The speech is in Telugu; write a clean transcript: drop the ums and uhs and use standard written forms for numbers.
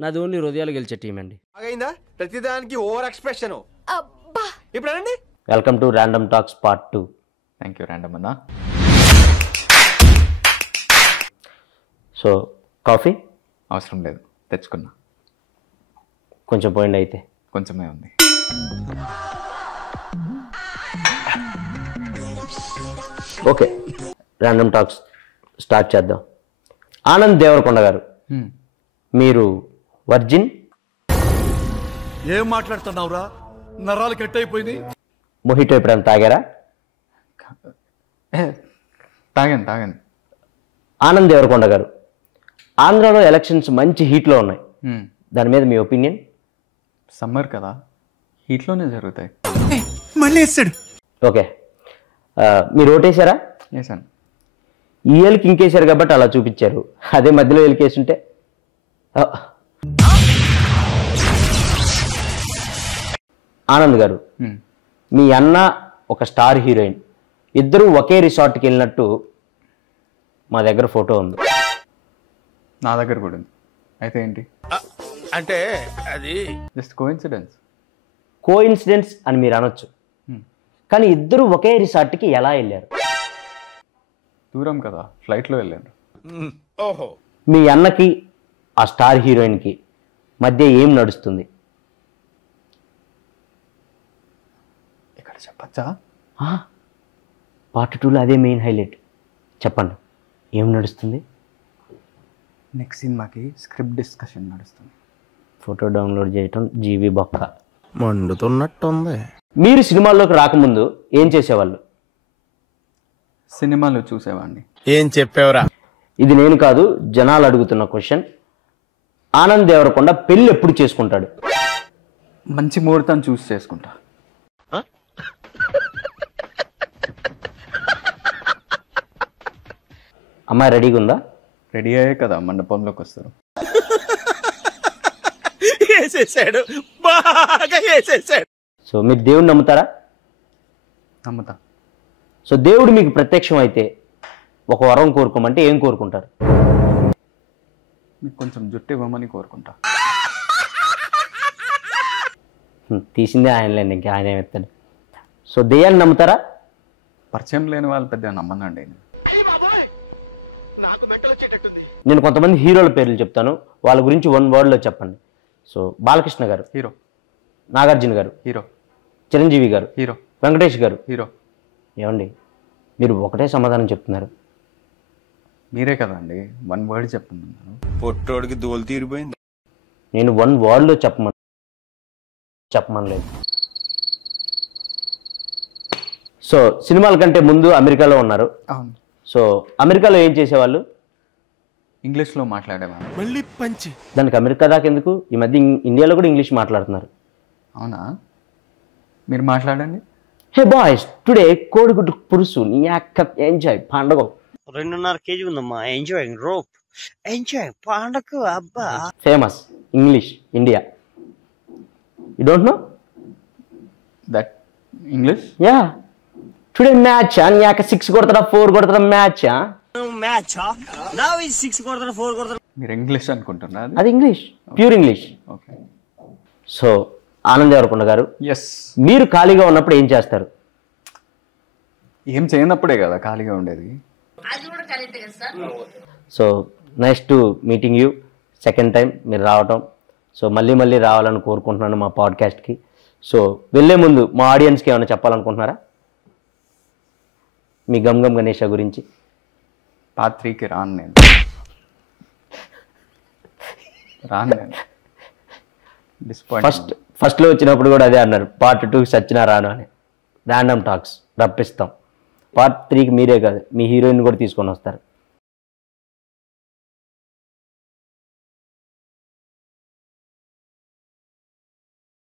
నాది ఓన్లీ హృదయాలు గెలిచే టీం అండి. ప్రతిదానికి ఓవర్ ఎక్స్ప్రెషన్. ఇప్పుడు welcome to random talks part 2. Thank you random అన్న. సో కాఫీ అవసరం లేదు, తెచ్చుకున్నా. కొంచెం పోయింది అయితే. కొంచెమే ఉంది. ఓకే, ర్యాండమ్ టాక్స్ స్టార్ట్ చేద్దాం. ఆనంద్ దేవరకొండ గారు, మీరు వర్జిన్? ఏం మాట్లాడుతున్నావురా, నరాలు కట్ అయిపోయింది. మొహిటో ఎప్పుడైనా తాగారా? తాగాను. ఆనంద్ దేవరకొండ గారు, ఆంధ్రాలో ఎలక్షన్స్ మంచి హీట్లో ఉన్నాయి, దాని మీద మీ ఒపీనియన్? సమ్మర్ కదా, హీట్లోనే జరుగుతాయి. మళ్ళీ వేస్తాడు. ఓకే, మీరు ఓటేశారా? వేసాను. ఈ ఏళ్ళకి ఇంకేశారు కాబట్టి అలా చూపించారు, అదే మధ్యలో ఏళ్ళకేసుంటే. ఆనంద్ గారు, మీ అన్న ఒక స్టార్ హీరోయిన్, ఇద్దరు ఒకే రిసార్ట్కి వెళ్ళినట్టు మా దగ్గర ఫోటో ఉంది. నా దగ్గర కూడా ఉంది. అయితే ఏంటి? అంటే అది జస్ట్ కోఇన్సిడెన్స్. కోఇన్సిడెన్స్ అని మీరు అనొచ్చు, కానీ ఇద్దరు ఒకే రిసార్ట్కి ఎలా వెళ్ళారు? దూరం కదా, ఫ్లైట్లో వెళ్ళాను. ఓహో, మీ అన్నకి ఆ స్టార్ హీరోయిన్కి మధ్య ఏం నడుస్తుంది? ఇక్కడ చెప్పచ్చా? పార్ట్ 2లో అదే మెయిన్ హైలైట్. చెప్పండి, ఏం నడుస్తుంది? నెక్స్ట్ సినిమాకి స్క్రిప్ట్ డిస్కషన్ నడుస్తుంది. ఫోటో డౌన్లోడ్ చేయటం జీవి బొక్క మండుతున్నట్టుంది. మీరు సినిమాల్లోకి రాకముందు ఏం చేసేవాళ్ళు? సినిమాలు చూసేవాడిని. ఏం చెప్పావురా? ఇది నేను కాదు, జనాలు అడుగుతున్న క్వశ్చన్. ఆనంద్ దేవరకొండ పెళ్ళి ఎప్పుడు చేసుకుంటాడు? మంచి ముహూర్తం చూసి చేసుకుంటా. అమ్మాయి రెడీగా ఉందా? రెడీ అయ్యే కదా మండపంలోకి వస్తారు. వేసేసాడు, బాగా వేసేసాడు. సో మీరు దేవుడిని నమ్ముతారా? నమ్ముతా. సో దేవుడు మీకు ప్రత్యక్షం అయితే ఒక వరం కోరుకోమంటే ఏం కోరుకుంటారు? మీకు కొంచెం జుట్టు ఇవ్వమని కోరుకుంటా. తీసిందే ఆయనలేండి, ఇంకా ఆయన ఏమెత్తాడు. సో దెయ్యాన్ని నమ్ముతారా? పరిచయం లేని వాళ్ళు పెద్దగా నమ్మనండి. నేను కొంతమంది హీరోల పేర్లు చెప్తాను, వాళ్ళ గురించి 1 wordలో చెప్పండి. సో బాలకృష్ణ గారు హీరో, నాగార్జున గారు హీరో, చిరంజీవి గారు హీరో, వెంకటేష్ గారు హీరో. ఏమండి మీరు ఒకటే సమాధానం చెప్తున్నారు? మీరే కదండి 1 word చెప్తున్నాను. పొట్టోడికి దోలు తీరిపోయింది. నేను 1 wordలో చెప్పమనలేదు. సో సినిమాల కంటే ముందు అమెరికాలో ఉన్నారు. అవును. సో అమెరికాలో ఏం చేసేవాళ్ళు? ఇంగ్లీష్లో మాట్లాడేవాడిని. మళ్ళీ పంచి. దానికి అమెరికా దాకా ఎందుకు? ఈ మధ్య ఇండియాలో కూడా ఇంగ్లీష్ మాట్లాడుతున్నారు. అవునా? మీరు మాట్లాడండి. హే బాయ్స్, టుడే కోడిగుడ్డు పురుసు నీ అక్క ఎంజాయ్ పండగ. 2.5 kg ఉందమ్మా. ఎంజాయ్ రోప్, ఎంజాయ్ పండగ. అబ్బా famous English India. You don't know that English? Yeah. Today match నీ అక్క 6 కొడతారా 4 కొడతారా మ్యాచ్? మ్యాచ్ నా 6 కొడతారు 4 కొడతారు. మీరు ఇంగ్లీష్ అనుకుంటున్నా? అది English, pure English. Okay. So Anand Deverakonda గారు, ఎస్. మీరు ఖాళీగా ఉన్నప్పుడు ఏం చేస్తారు? ఏం చేయనప్పుడే కదా ఖాళీగా ఉండేది. So nice to meeting you second time మీరు రావటం. సో మళ్ళీ రావాలని కోరుకుంటున్నాను మా పాడ్కాస్ట్కి. సో వెళ్ళే ముందు మా ఆడియన్స్కి ఏమైనా చెప్పాలనుకుంటున్నారా మీ గమ్ గణేష గురించి? పార్ట్ 3కి రాను నేను. డిస్పాయింట్. ఫస్ట్లో వచ్చినప్పుడు కూడా అదే అన్నారు, పార్ట్ 2కి సచ్చినా రాను అని. Random talks రప్పిస్తాం. పార్ట్ 3కి మీరే కాదు, మీ హీరోయిన్ కూడా తీసుకొని వస్తారు.